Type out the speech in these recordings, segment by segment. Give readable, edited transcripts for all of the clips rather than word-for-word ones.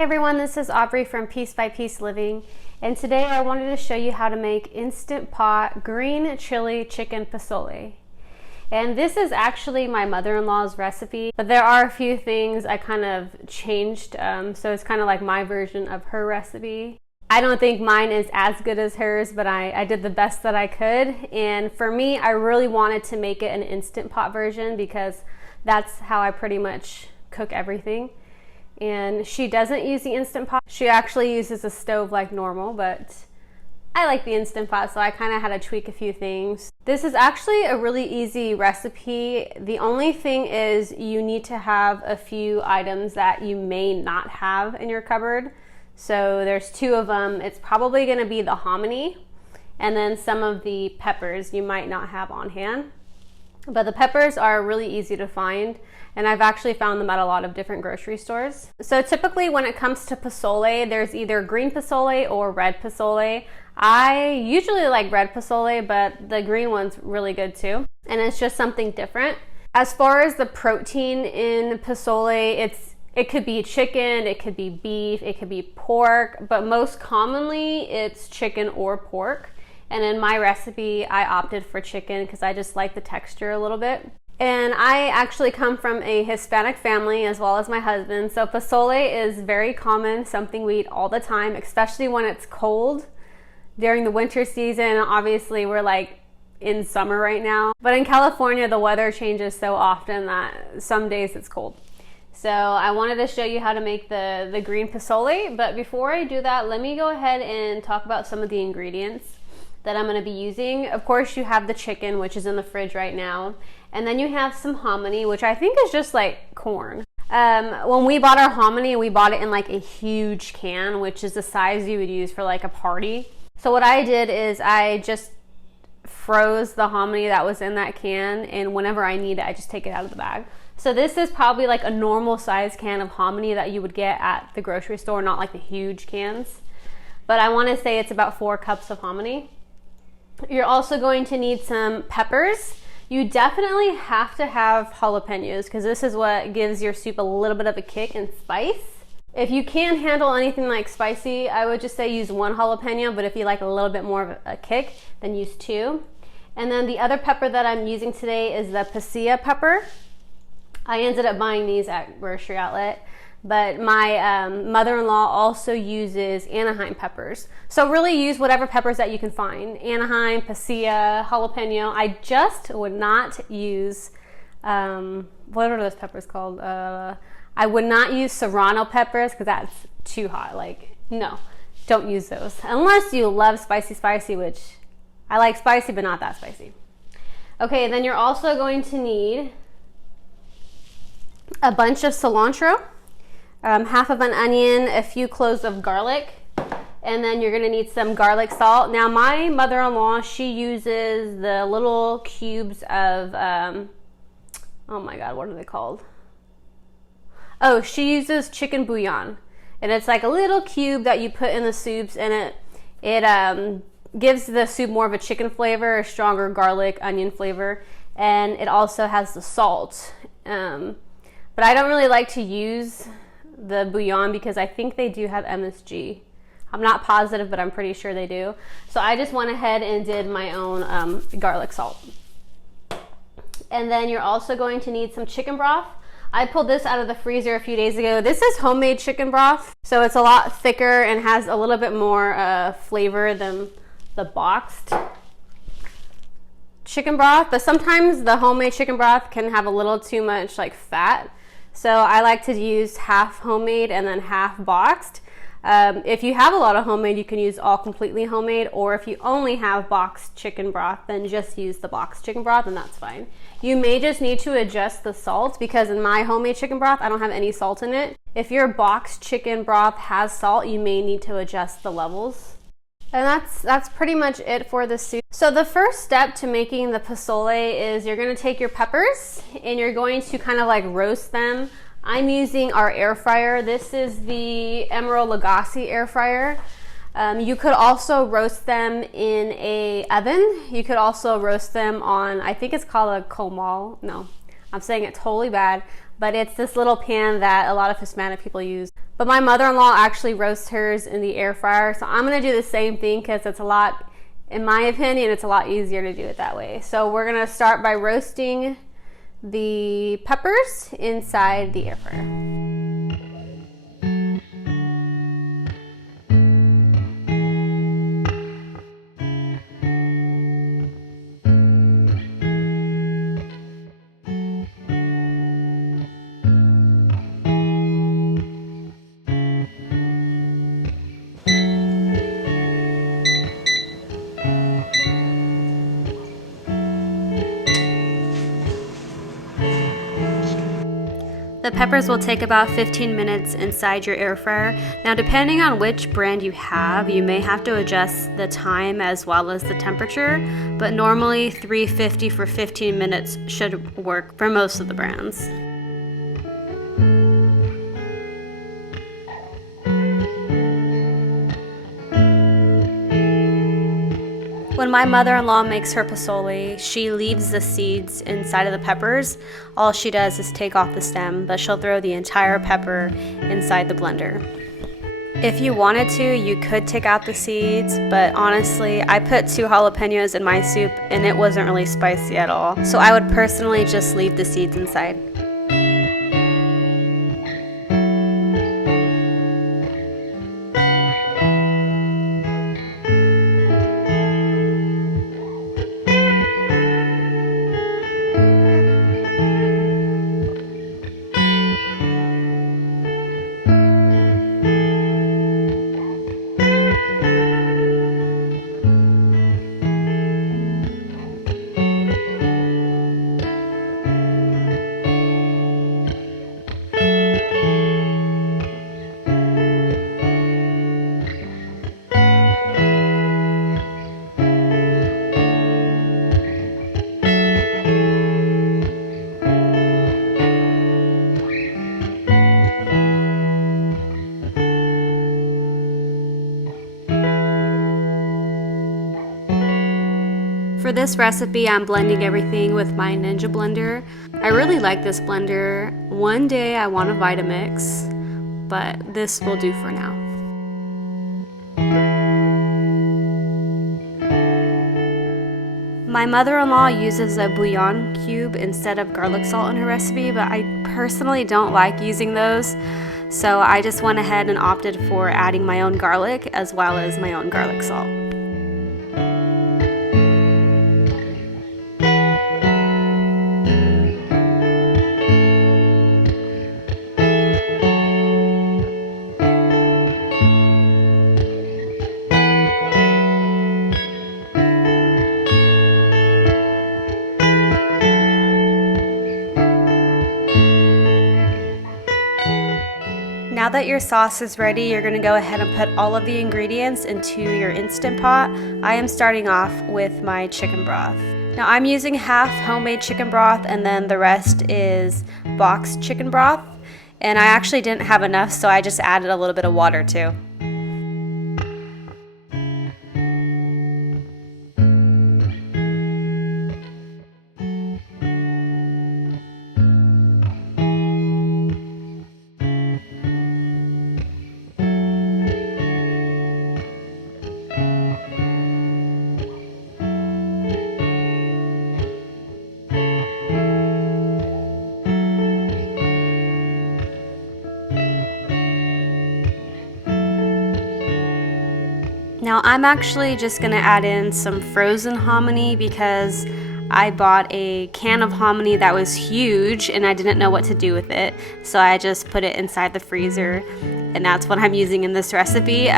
Hey everyone, this is Aubrey from Piece by Piece Living, and today I wanted to show you how to make Instant Pot green chili chicken pozole. And this is actually my mother-in-law's recipe, but there are a few things I kind of changed, so it's kind of like my version of her recipe. I don't think mine is as good as hers, but I did the best that I could, and for me, I really wanted to make it an Instant Pot version because that's how I pretty much cook everything. And she doesn't use the Instant Pot. She actually uses a stove like normal, but I like the Instant Pot, so I kind of had to tweak a few things. This is actually a really easy recipe. The only thing is you need to have a few items that you may not have in your cupboard. So there's two of them. It's probably going to be the hominy and then some of the peppers you might not have on hand. But the peppers are really easy to find, and I've actually found them at a lot of different grocery stores. So typically when it comes to pozole, there's either green pozole or red pozole. I usually like red pozole, but the green one's really good too. And it's just something different. As far as the protein in pozole, it could be chicken, it could be beef, it could be pork, but most commonly it's chicken or pork. And in my recipe, I opted for chicken because I just like the texture a little bit. And I actually come from a Hispanic family as well as my husband. So pozole is very common, something we eat all the time, especially when it's cold. During the winter season, obviously we're like in summer right now. But in California, the weather changes so often that some days it's cold. So I wanted to show you how to make the green pozole. But before I do that, let me go ahead and talk about some of the ingredients that I'm going to be using. Of course, you have the chicken, which is in the fridge right now. And then you have some hominy, which I think is just like corn. When we bought our hominy, we bought it in like a huge can, which is the size you would use for like a party. So what I did is I just froze the hominy that was in that can, and whenever I need it, I just take it out of the bag. So this is probably like a normal size can of hominy that you would get at the grocery store, not like the huge cans. But I want to say it's about 4 cups of hominy. You're also going to need some peppers. You definitely have to have jalapenos because this is what gives your soup a little bit of a kick and spice. If you can't handle anything like spicy, I would just say use 1 jalapeno, but if you like a little bit more of a kick, then use 2. And then the other pepper that I'm using today is the pasilla pepper. I ended up buying these at grocery outlet. But my mother-in-law also uses Anaheim peppers. So really use whatever peppers that you can find. Anaheim, pasilla, jalapeno. I just would not use, what are those peppers called? I would not use serrano peppers because that's too hot. Like, no, don't use those. Unless you love spicy, which I like spicy, but not that spicy. Okay, then you're also going to need a bunch of cilantro. Half of an onion, a few cloves of garlic, and then you're going to need some garlic salt. Now my mother-in-law, she uses the little cubes of, oh my god, what are they called? Oh, she uses chicken bouillon, and it's like a little cube that you put in the soups, and it gives the soup more of a chicken flavor, a stronger garlic, onion flavor, and it also has the salt. But I don't really like to use the bouillon because I think they do have MSG. I'm not positive, but I'm pretty sure they do. So I just went ahead and did my own garlic salt. And then you're also going to need some chicken broth. I pulled this out of the freezer a few days ago. This is homemade chicken broth, so it's a lot thicker and has a little bit more flavor than the boxed chicken broth. But sometimes the homemade chicken broth can have a little too much like fat. So I like to use half homemade and then half boxed. If you have a lot of homemade, you can use all completely homemade, or if you only have boxed chicken broth, then just use the boxed chicken broth and that's fine. You may just need to adjust the salt because in my homemade chicken broth, I don't have any salt in it. If your boxed chicken broth has salt, you may need to adjust the levels. And that's pretty much it for the soup. So the first step to making the pozole is you're going to take your peppers and you're going to kind of like roast them. I'm using our air fryer. This is the Emerald Lagasse air fryer. You could also roast them in a oven. You could also roast them on, I think it's called a comal. No, I'm saying it totally bad, but it's this little pan that a lot of Hispanic people use. But my mother-in-law actually roasts hers in the air fryer, so I'm gonna do the same thing because it's a lot, in my opinion, it's a lot easier to do it that way. So we're gonna start by roasting the peppers inside the air fryer. The peppers will take about 15 minutes inside your air fryer. Now, depending on which brand you have, you may have to adjust the time as well as the temperature, but normally 350 for 15 minutes should work for most of the brands. When my mother-in-law makes her pozole, she leaves the seeds inside of the peppers. All she does is take off the stem, but she'll throw the entire pepper inside the blender. If you wanted to, you could take out the seeds, but honestly, I put 2 jalapenos in my soup and it wasn't really spicy at all. So I would personally just leave the seeds inside. For this recipe, I'm blending everything with my Ninja blender. I really like this blender. One day I want a Vitamix, but this will do for now. My mother-in-law uses a bouillon cube instead of garlic salt in her recipe, but I personally don't like using those. So I just went ahead and opted for adding my own garlic as well as my own garlic salt. Now that your sauce is ready, you're going to go ahead and put all of the ingredients into your Instant Pot. I am starting off with my chicken broth. Now I'm using half homemade chicken broth and then the rest is boxed chicken broth. And I actually didn't have enough, so I just added a little bit of water too. Now I'm actually just gonna add in some frozen hominy because I bought a can of hominy that was huge and I didn't know what to do with it. So I just put it inside the freezer and that's what I'm using in this recipe.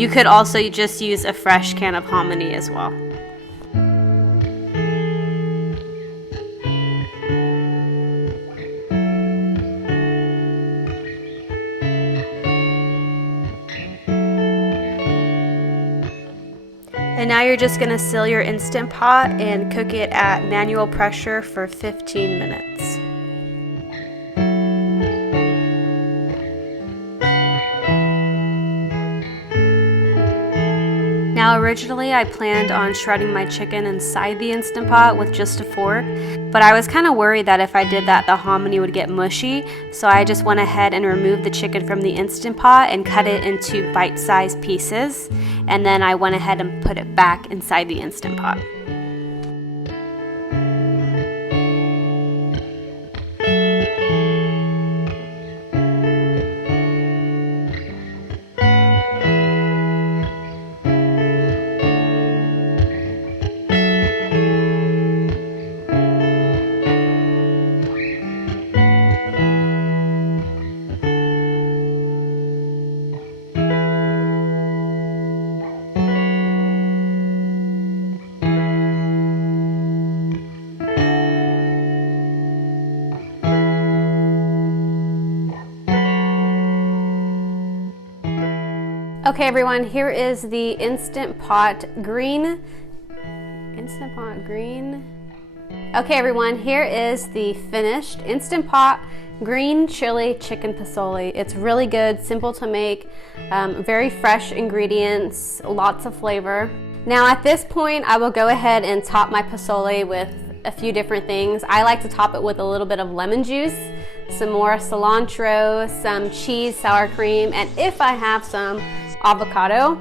You could also just use a fresh can of hominy as well. And now you're just going to seal your Instant Pot and cook it at manual pressure for 15 minutes. Now Now originally I planned on shredding my chicken inside the Instant Pot with just a fork, but I was kind of worried that if I did that the hominy would get mushy, so I just went ahead and removed the chicken from the Instant Pot and cut it into bite-sized pieces, and then I went ahead and put it back inside the Instant Pot. Okay everyone, here is the Instant Pot green. Okay everyone, here is the finished Instant Pot green chili chicken pozole. It's really good, simple to make, very fresh ingredients, lots of flavor. Now at this point, I will go ahead and top my pozole with a few different things. I like to top it with a little bit of lemon juice, some more cilantro, some cheese, sour cream, and if I have some avocado.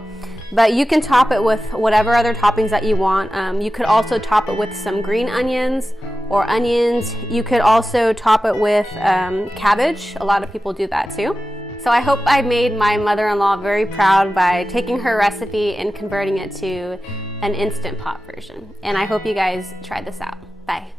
But you can top it with whatever other toppings that you want. You could also top it with some green onions or onions. You could also top it with cabbage. A lot of people do that too. So I hope I made my mother-in-law very proud by taking her recipe and converting it to an Instant Pot version. And I hope you guys try this out. Bye.